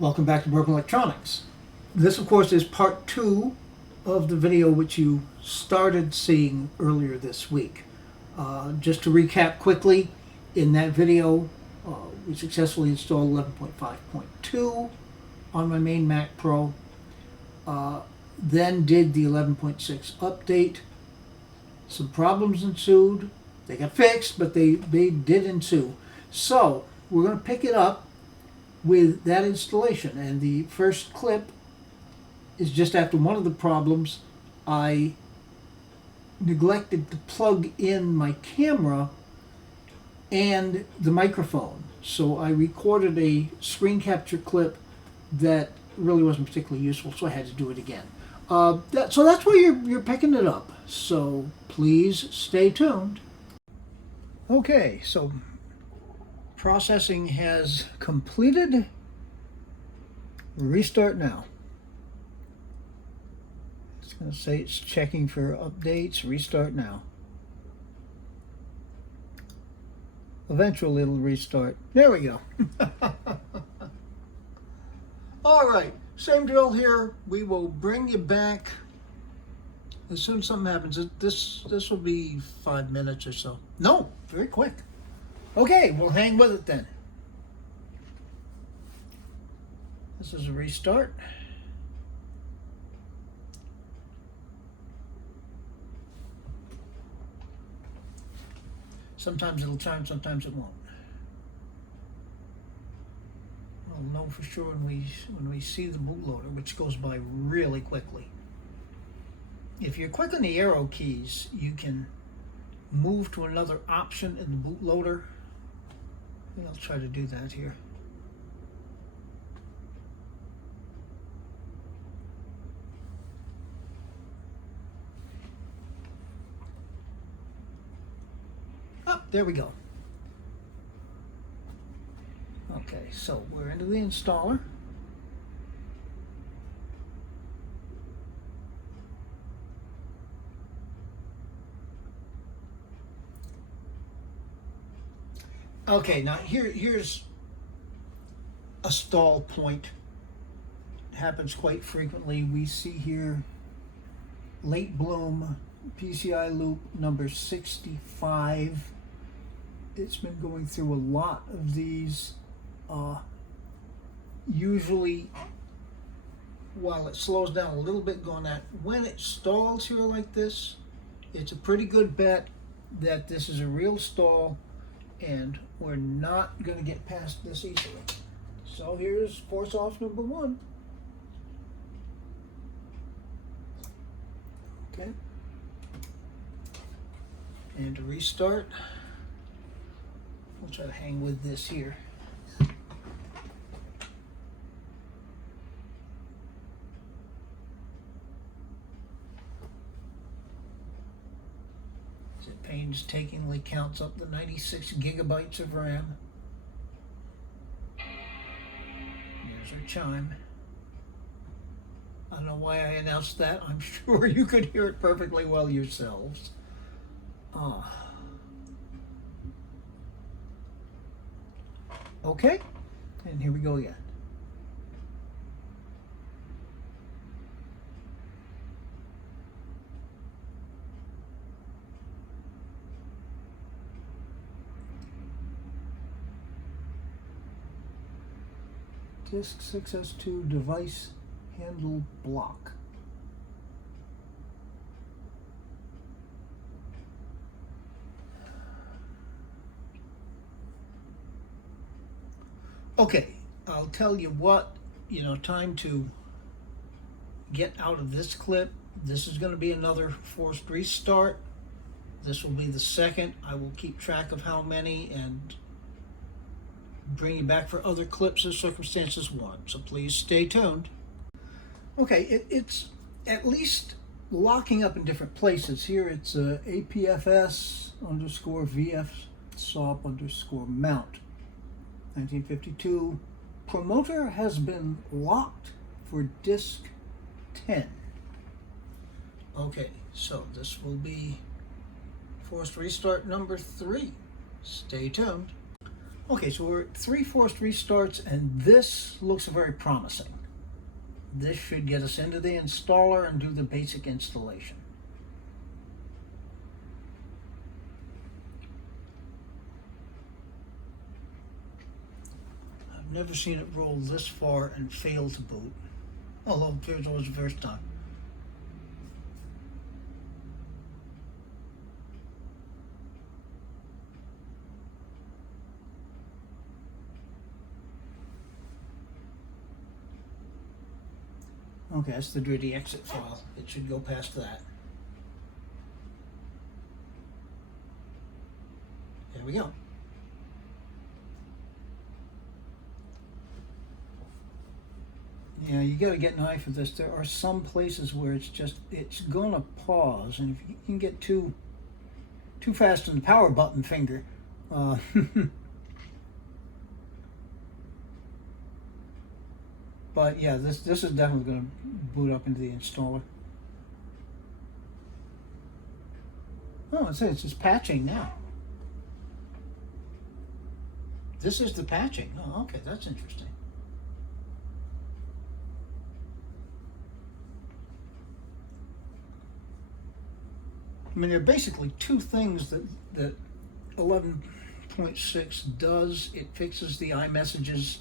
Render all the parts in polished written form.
Welcome back to Broken Electronics. This, of course, is part two of the video which you started seeing earlier this week. Just to recap quickly, in that video, we successfully installed 11.5.2 on my main Mac Pro, then did the 11.6 update. Some problems ensued. They got fixed, but they did ensue. So, we're going to pick it up with that installation, and the first clip is just after one of the problems. I neglected to plug in my camera and the microphone, so I recorded a screen capture clip that really wasn't particularly useful, so I had to do it again. So that's where you're picking it up, so please stay tuned. Okay, so processing has completed. Restart now. It's going to say it's checking for updates. Restart now. Eventually it'll restart. There we go. All right, same drill here. We will bring you back as soon as something happens. This will be 5 minutes or so. No, very quick. Okay, we'll hang with it then. This is a restart. Sometimes it'll chime, sometimes it won't. I'll know for sure when we see the bootloader, which goes by really quickly. If you're quick on the arrow keys, you can move to another option in the bootloader. I'll try to do that here. Oh, there we go. Okay, so we're into the installer. Okay, now here's a stall point. It happens quite frequently. We see here late bloom PCI loop number 65. It's been going through a lot of these. Usually, while it slows down a little bit going at, when it stalls here like this, it's a pretty good bet that this is a real stall, and we're not going to get past this easily. So here's force off number 1. Okay. And to restart, we'll try to hang with this here. It painstakingly counts up the 96 gigabytes of RAM. There's our chime. I don't know why I announced that. I'm sure you could hear it perfectly well yourselves. Okay, and here we go again. Disk 6S2 device handle block. Okay, I'll tell you what, time to get out of this clip. This is going to be another forced restart. This will be the second. I will keep track of how many and bring you back for other clips as circumstances warrant. So please stay tuned. Okay, it's at least locking up in different places. Here it's APFS _ VF SOP _ mount. 1952. Promoter has been locked for disk 10. Okay, so this will be forced restart number 3. Stay tuned. Okay, so we're at 3 forced restarts, and this looks very promising. This should get us into the installer and do the basic installation. I've never seen it roll this far and fail to boot. Although it was the first time. Okay, that's the dirty exit file. It should go past that. There we go. Yeah, you gotta get an eye for this. There are some places where it's gonna pause, and if you can get too fast on the power button finger, but yeah, this is definitely gonna boot up into the installer. Oh, it's just patching now. This is the patching. Oh, okay, that's interesting. I mean, there are basically two things that 11.6 does. It fixes the iMessages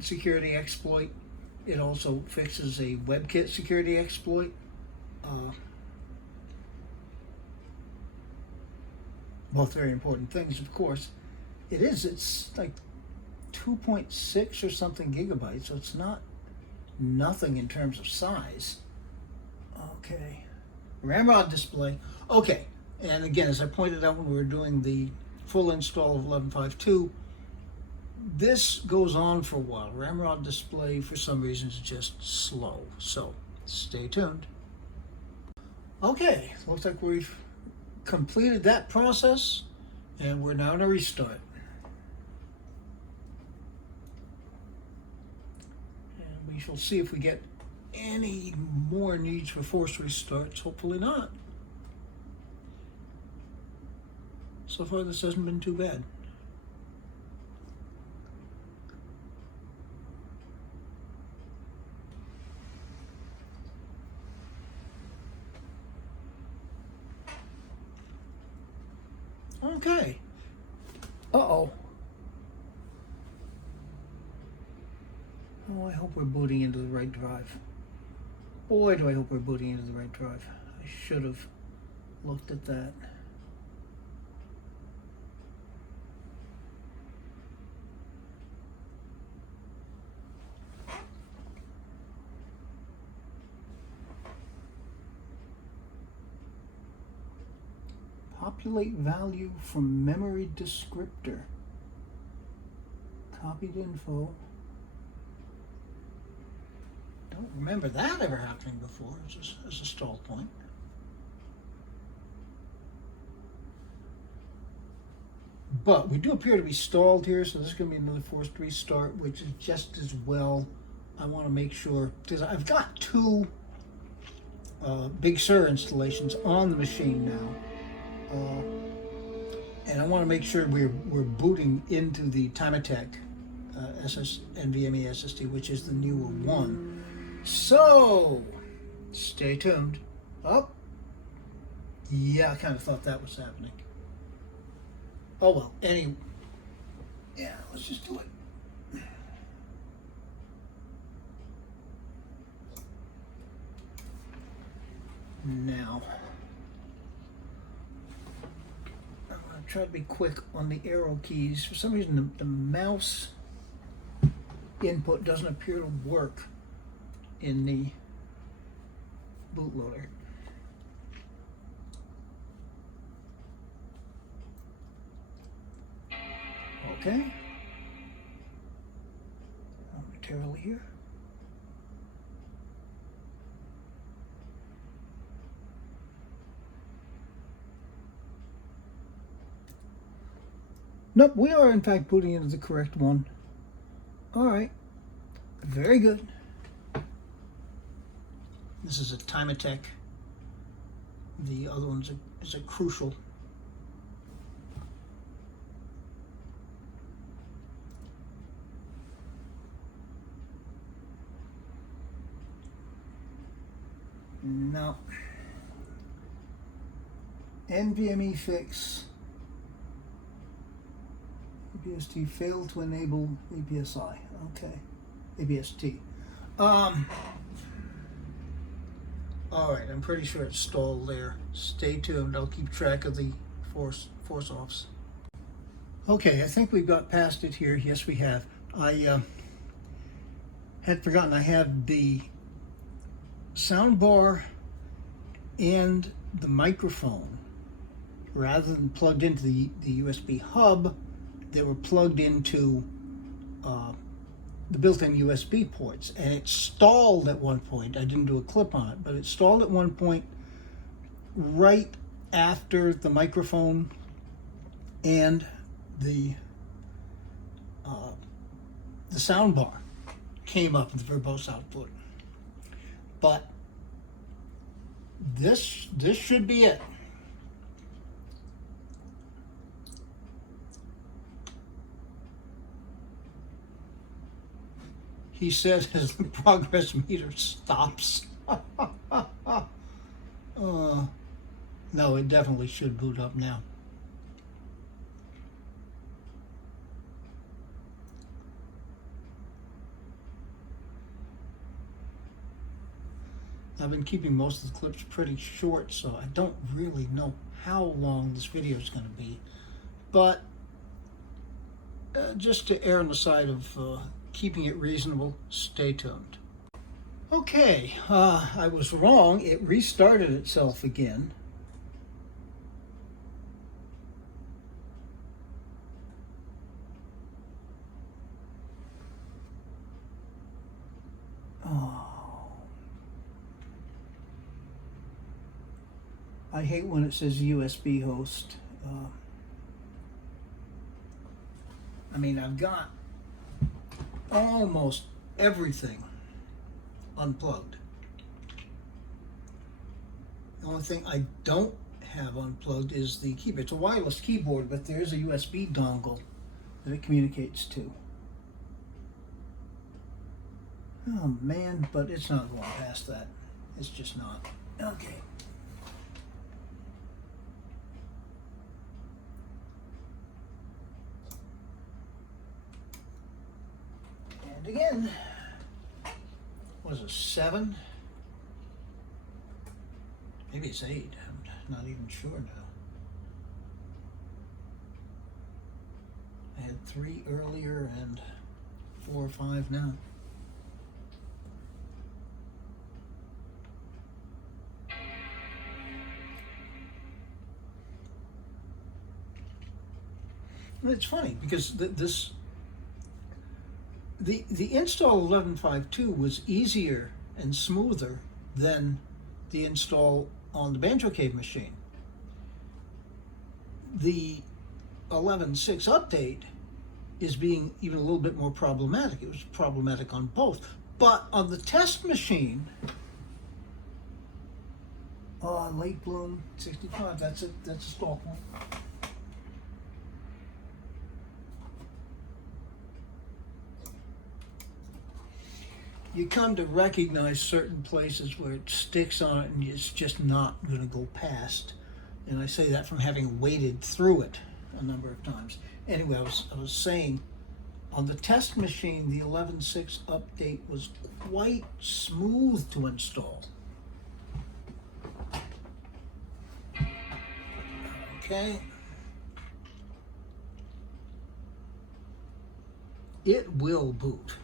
security exploit. It also fixes a WebKit security exploit. Both very important things, of course. It's like 2.6 or something gigabytes, so it's not nothing in terms of size. Okay. Ramrod display. Okay, and again, as I pointed out when we were doing the full install of 11.5.2, this goes on for a while. Ramrod display, for some reason, is just slow. So, stay tuned. Okay, looks like we've completed that process, and we're now going to restart. And we shall see if we get any more needs for forced restarts. Hopefully not. So far, this hasn't been too bad. Okay. Uh-oh. Oh, I hope we're booting into the right drive. Boy, do I hope we're booting into the right drive. I should have looked at that. Populate value from memory descriptor. Copied info. Don't remember that ever happening before as a stall point. But we do appear to be stalled here, so this is going to be another forced restart, which is just as well. I want to make sure, because I've got two Bis Sur installations on the machine now. And I want to make sure we're booting into the Timatec NVMe SSD, which is the newer one. So, stay tuned. Oh, yeah, I kind of thought that was happening. Oh well, anyway. Yeah, let's just do it. Now, I'm going to try to be quick on the arrow keys. For some reason, the mouse input doesn't appear to work in the bootloader. Okay. Momentarily here. Nope, we are in fact booting into the correct one. All right. Very good. This is a Timatec. The other one is a Crucial. No. NVMe fix. APST failed to enable APSI. Okay. APST. Alright, I'm pretty sure it's stalled there. Stay tuned. I'll keep track of the force offs. Okay, I think we've got past it here. Yes, we have. I had forgotten I have the sound bar and the microphone, rather than plugged into the USB hub, they were plugged into the built-in USB ports, and it stalled at one point. I didn't do a clip on it, but it stalled at one point right after the microphone and the sound bar came up with the verbose output. But this should be it. He says as the progress meter stops. No, it definitely should boot up now. I've been keeping most of the clips pretty short, so I don't really know how long this video is going to be. But just to err on the side of keeping it reasonable, stay tuned. Okay, I was wrong. It restarted itself again. I hate when it says USB host. I mean, I've got almost everything unplugged. The only thing I don't have unplugged is the keyboard. It's a wireless keyboard, but there is a USB dongle that it communicates to. Oh man, but it's not going past that. It's just not. Okay. And again, was it 7? Maybe it's 8. I'm not even sure now. I had 3 earlier and 4 or 5 now. It's funny because the install 11.5.2 was easier and smoother than the install on the Banjo Cave machine. The 11.6 update is being even a little bit more problematic. It was problematic on both. But on the test machine, late bloom 65, that's a stall point. You come to recognize certain places where it sticks on it and it's just not going to go past. And I say that from having waded through it a number of times. Anyway, I was saying, on the test machine, the 11.6 update was quite smooth to install. Okay. It will boot.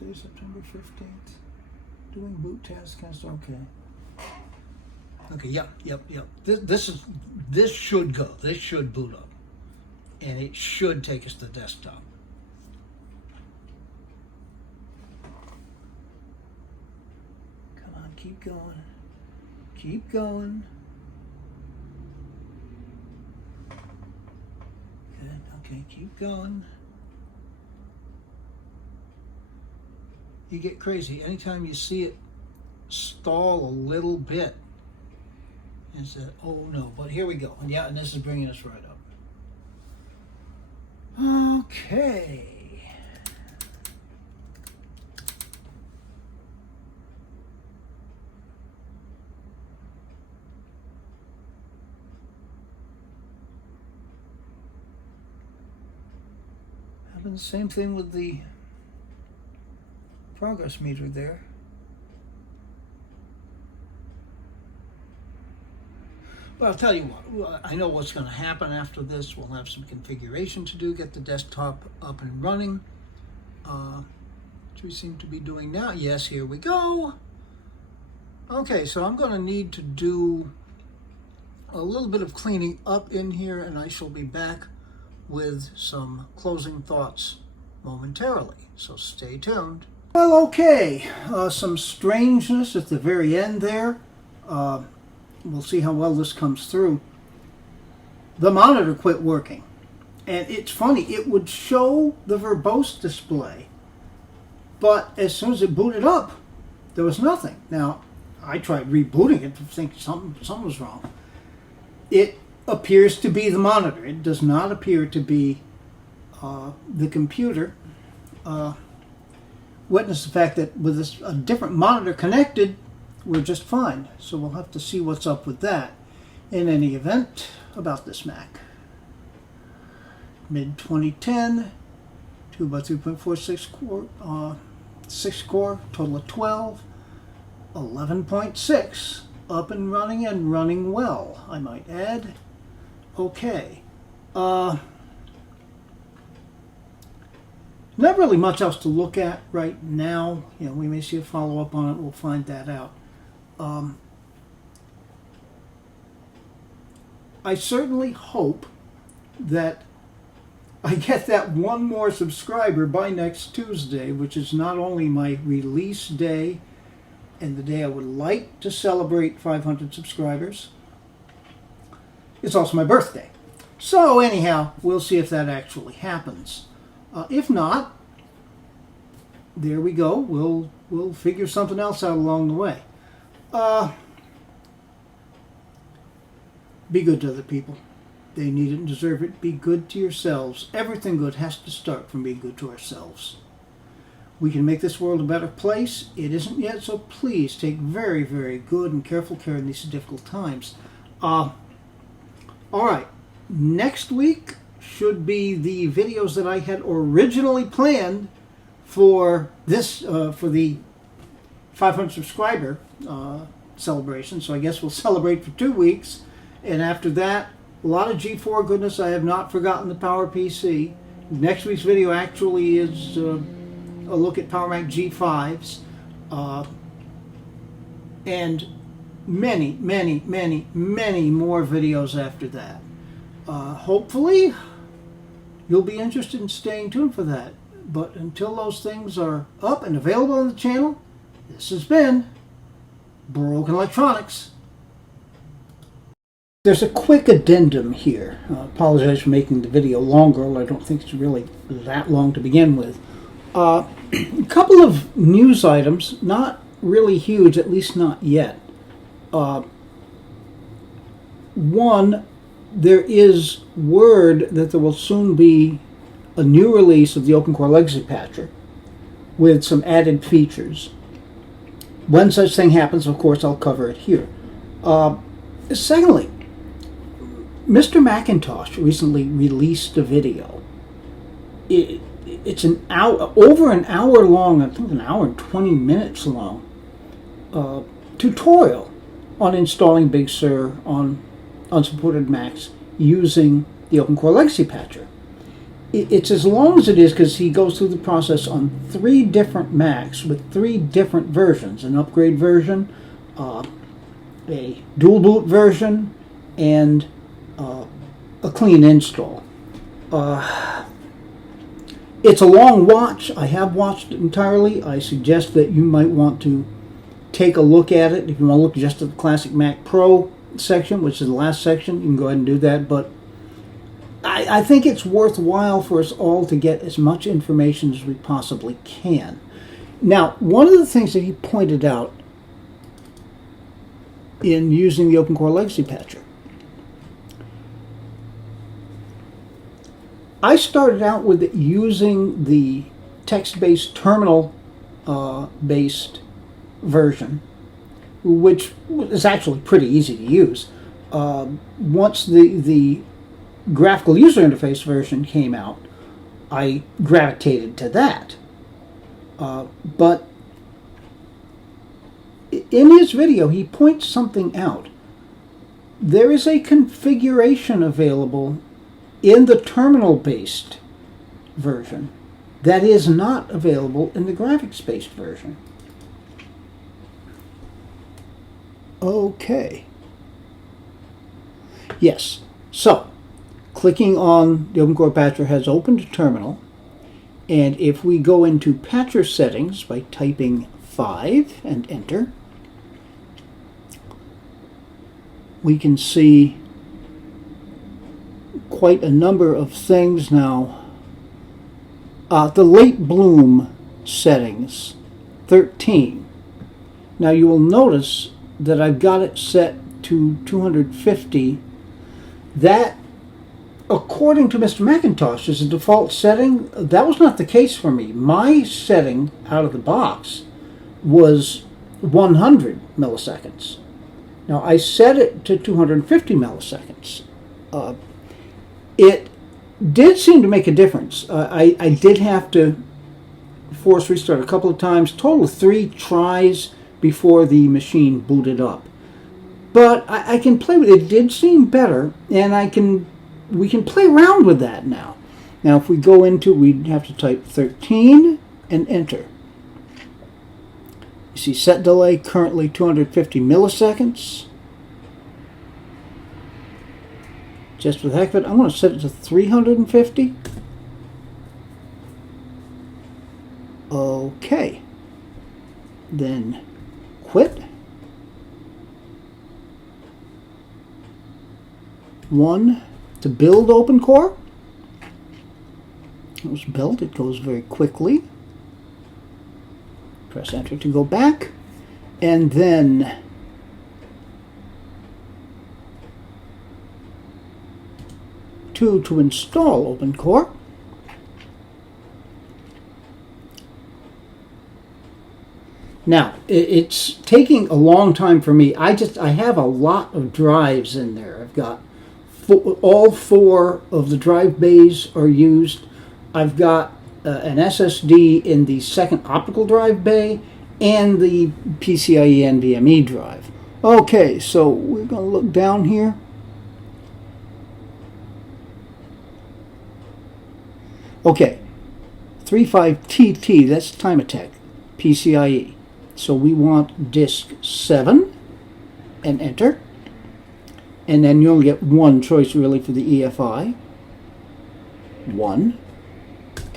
Wednesday, September 15th. Doing boot test, okay. Okay, yep. This should go. This should boot up. And it should take us to desktop. Come on, keep going. Keep going. Good, okay, keep going. You get crazy. Anytime you see it stall a little bit, and said, oh no, but here we go. And yeah, and this is bringing us right up. Okay. Having the same thing with the progress meter there. Well, I'll tell you what, I know what's going to happen after this. We'll have some configuration to do, get the desktop up and running, which we seem to be doing now. Yes, here we go. Okay, so I'm going to need to do a little bit of cleaning up in here, and I shall be back with some closing thoughts momentarily. So stay tuned. Well, okay, some strangeness at the very end there. We'll see how well this comes through. The monitor quit working. And it's funny, it would show the verbose display, but as soon as it booted up, there was nothing. Now, I tried rebooting it to think something was wrong. It appears to be the monitor. It does not appear to be the computer. Witness the fact that with a different monitor connected, we're just fine. So we'll have to see what's up with that. In any event, about this Mac. Mid-2010, 2x3.46 core, 6 core, total of 12, 11.6, up and running well, I might add. Okay. Not really much else to look at right now. You know, we may see a follow-up on it. We'll find that out. I certainly hope that I get that one more subscriber by next Tuesday, which is not only my release day and the day I would like to celebrate 500 subscribers, it's also my birthday. So anyhow, we'll see if that actually happens. If not, there we go. We'll figure something else out along the way. Be good to other people. They need it and deserve it. Be good to yourselves. Everything good has to start from being good to ourselves. We can make this world a better place. It isn't yet, so please take very, very good and careful care in these difficult times. All right. Next week should be the videos that I had originally planned for this, for the 500 subscriber celebration. So I guess we'll celebrate for 2 weeks. And after that, a lot of G4 goodness. I have not forgotten the Power PC. Next week's video actually is a look at Power Mac G5s. And many, many, many, many more videos after that. Hopefully, you'll be interested in staying tuned for that. But until those things are up and available on the channel, this has been Broken Electronics. There's a quick addendum here. I apologize for making the video longer. I don't think it's really that long to begin with. A couple of news items, not really huge, at least not yet. One, there is word that there will soon be a new release of the OpenCore Legacy Patcher with some added features. When such thing happens, of course, I'll cover it here. Secondly, Mr. Macintosh recently released a video. It's an hour, over an hour long, I think an hour and 20 minutes long, tutorial on installing Bis Sur on unsupported Macs using the OpenCore Legacy Patcher. It's as long as it is because he goes through the process on 3 different Macs with 3 different versions: an upgrade version, a dual boot version, and a clean install. It's a long watch. I have watched it entirely. I suggest that you might want to take a look at it, if you want to look just at the Classic Mac Pro section, which is the last section, you can go ahead and do that. But I think it's worthwhile for us all to get as much information as we possibly can. Now, one of the things that he pointed out in using the OpenCore Legacy Patcher, I started out with using the text-based terminal-based version, which is actually pretty easy to use. Once the graphical user interface version came out, I gravitated to that. But in his video, he points something out. There is a configuration available in the terminal-based version that is not available in the graphics-based version. Okay. Yes. So, clicking on the OpenCore Patcher has opened a terminal, and if we go into Patcher Settings by typing 5 and enter, we can see quite a number of things now. The late bloom settings, 13. Now you will notice that I've got it set to 250. That, according to Mr. Macintosh, is a default setting. That was not the case for me. My setting out of the box was 100 milliseconds. Now I set it to 250 milliseconds. It did seem to make a difference. I did have to force restart a couple of times, total of 3 tries before the machine booted up. But I can play with it. It did seem better, and we can play around with that now. Now if we go into, we'd have to type 13 and enter. You see set delay currently 250 milliseconds. Just for the heck of it, I'm going to set it to 350. Okay. Then quit. 1 to build OpenCore. It was built. It goes very quickly. Press enter to go back. And then 2 to install OpenCore. Now, it's taking a long time for me. I have a lot of drives in there. I've got all 4 of the drive bays are used. I've got an SSD in the second optical drive bay and the PCIe NVMe drive. Okay, so we're going to look down here. Okay, 35TT, that's Time Attack, PCIe. So we want disk 7 and enter. And then you only get one choice really for the EFI. 1,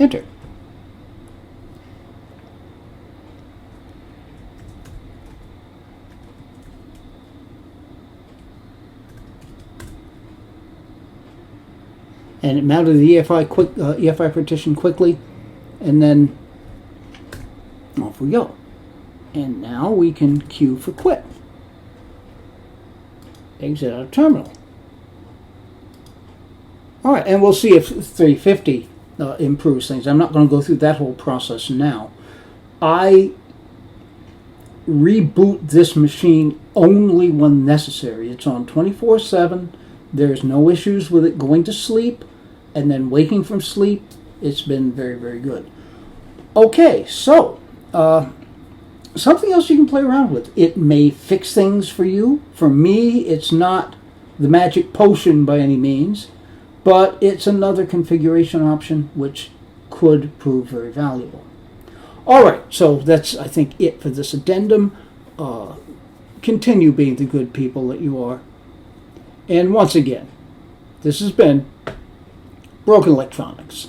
enter. And it mounted the EFI partition quickly, and then off we go. And now we can queue for quit. Exit out of terminal. All right, and we'll see if 350 improves things. I'm not going to go through that whole process now. I reboot this machine only when necessary. It's on 24/7. There's no issues with it going to sleep and then waking from sleep. It's been very, very good. Okay, so something else you can play around with. It may fix things for you. For me, it's not the magic potion by any means, but it's another configuration option which could prove very valuable. All right, so that's, I think, it for this addendum. Continue being the good people that you are. And once again, this has been Broken Electronics.